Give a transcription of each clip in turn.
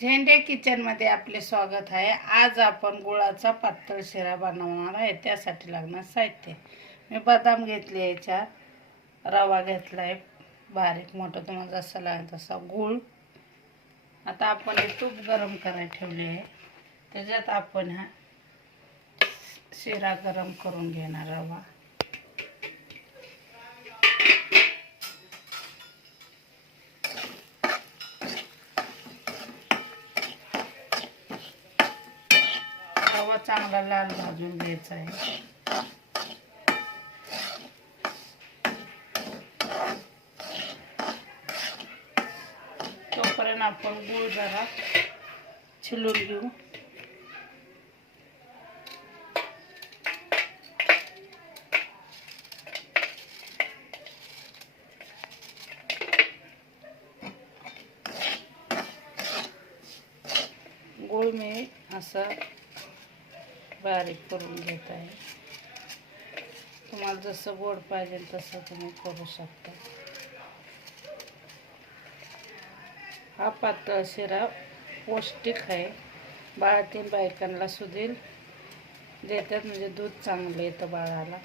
झेंडे किचनमध्ये आपले स्वागत आहे. आज आपण गुळाचा पातळ शिरा बनवणार आहे. त्यासाठी लागणार साहित्य. मी बदाम घेतले याच्यात. रवा घेतला आहे बारीक मोठं तुम्हाला जसं लागेल तसा गूळ. आता आपण हे तूप गरम करायला ठेवले आहे. त्याच्यात आपण हा शिरा गरम करून घेणार रवा रवा चांगला लाल भाजून घ्यायचा आहे. तोपर्यंत आपण गुळ जरा छिलून घेऊ. गूळ मी असं बारीक करून घेत आहे. तुम्हाला जसं गोड पाहिजे तसं तुम्ही करू शकता. हा पातळ शिरा पौष्टिक आहे. बाळातील बायकांना सुधील देतात म्हणजे दूध चांगलं येतं बाळाला.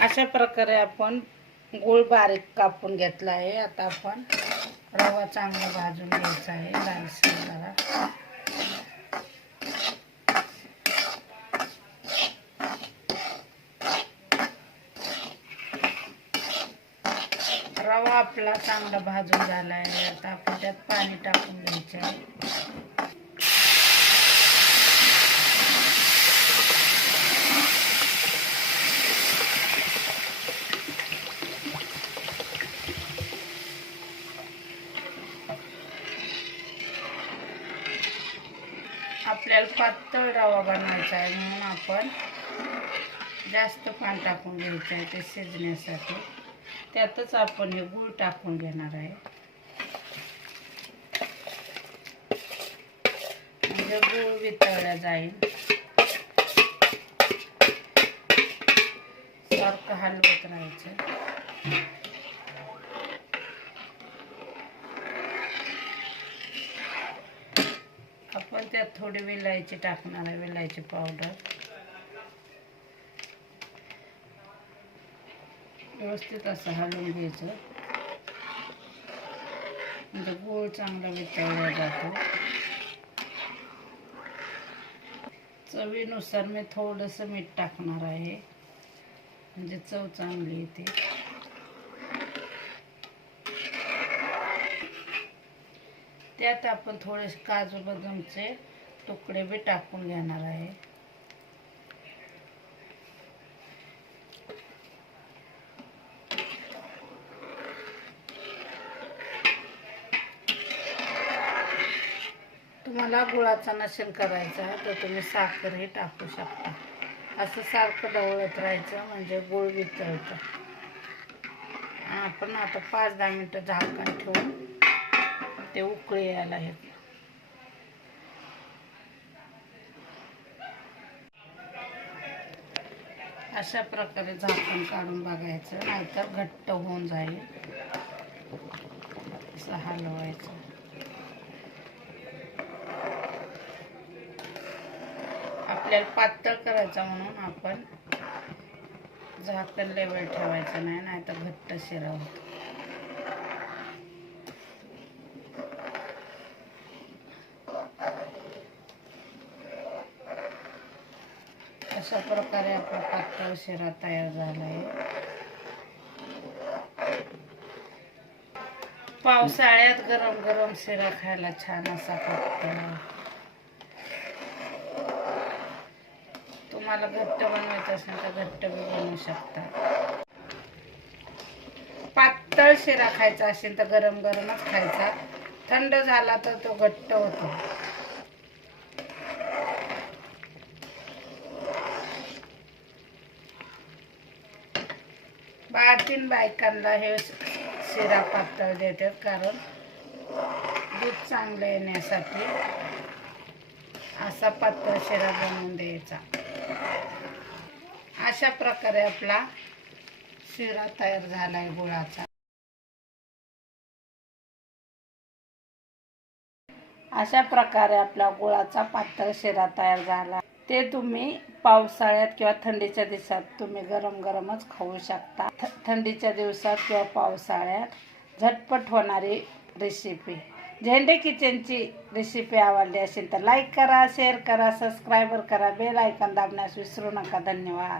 अशा प्रकारे आपण गूळ बारीक कापून घेतला आहे. आता आपण रवा चांगला भाजून घ्यायचा आहे. लालसर जरा. रवा आपला चांगला भाजून झाला आहे आता आपण त्यात पाणी टाकून घ्यायचं आहे. आपल्याला पातळ रवा बनवायचा आहे म्हणून आपण जास्त पाणी टाकून घ्यायचं आहे ते शिजण्यासाठी. त्यातच आपण हे गूळ टाकून घेणार आहे. म्हणजे गूळ वितळला जाईल. सारखं हलवत राहायचं. आपण त्यात थोडी वेलायची टाकणार आहे वेलायची पावडर व्यवस्थित असं हलवून घ्यायचं. म्हणजे गूळ चांगला वितळला जातो. चवीनुसार मी थोडंसं मीठ टाकणार आहे. म्हणजे चव चांगली येते. त्यात आपण थोडेसे काजू बदामचे तुकडे बी टाकून घेणार आहे. तुम्हाला गुळाचा नशन करायचा तर तुम्ही साखरही टाकू शकता. असं सारखं ढवळत राहायचं म्हणजे गुळ वितळतं. आपण आता पाच दहा मिनटं झाकण ठेवून ते उकळी यायला आहेत अशा प्रकारे झाकण काढून बघायचं नाहीतर घट्ट होऊन जाईल. असं हलवायचं. आपल्याला पातळ करायचं म्हणून आपण झाकण लेवल ठेवायचं नाही नाहीतर घट्ट शिरा होतो. अशा प्रकारे आपला पातळ शिरा तयार झाला आहे पावसाळ्यात गरम गरम शिरा खायला छान असा फक्त तुम्हाला घट्ट बनवायचं असेल तर घट्ट बी बनवू शकता. पातळ शिरा खायचा असेल तर गरम गरमच खायचा. थंड झाला तर तो घट्ट होतो. बाळातीन बायकांना हे शिरा पातळ देतात कारण दूध चांगलं येण्यासाठी असा पातळ शिरा बनवून द्यायचा. अशा प्रकारे आपला शिरा तयार झालाय गुळाचा. अशा प्रकारे आपला गुळाचा पातळ शिरा तयार झाला. ते तुम्ही पावसाळ्यात किंवा थंडीच्या दिवसात तुम्ही गरम गरमच खाऊ शकता. थ- थंडीच्या दिवसात किंवा पावसाळ्यात झटपट होणारी रेसिपी झेंडे किचनची रेसिपी आवडली असेल तर लाईक करा शेअर करा सबस्क्राईबर करा. बेल आयकन दाबण्यास विसरू नका. धन्यवाद.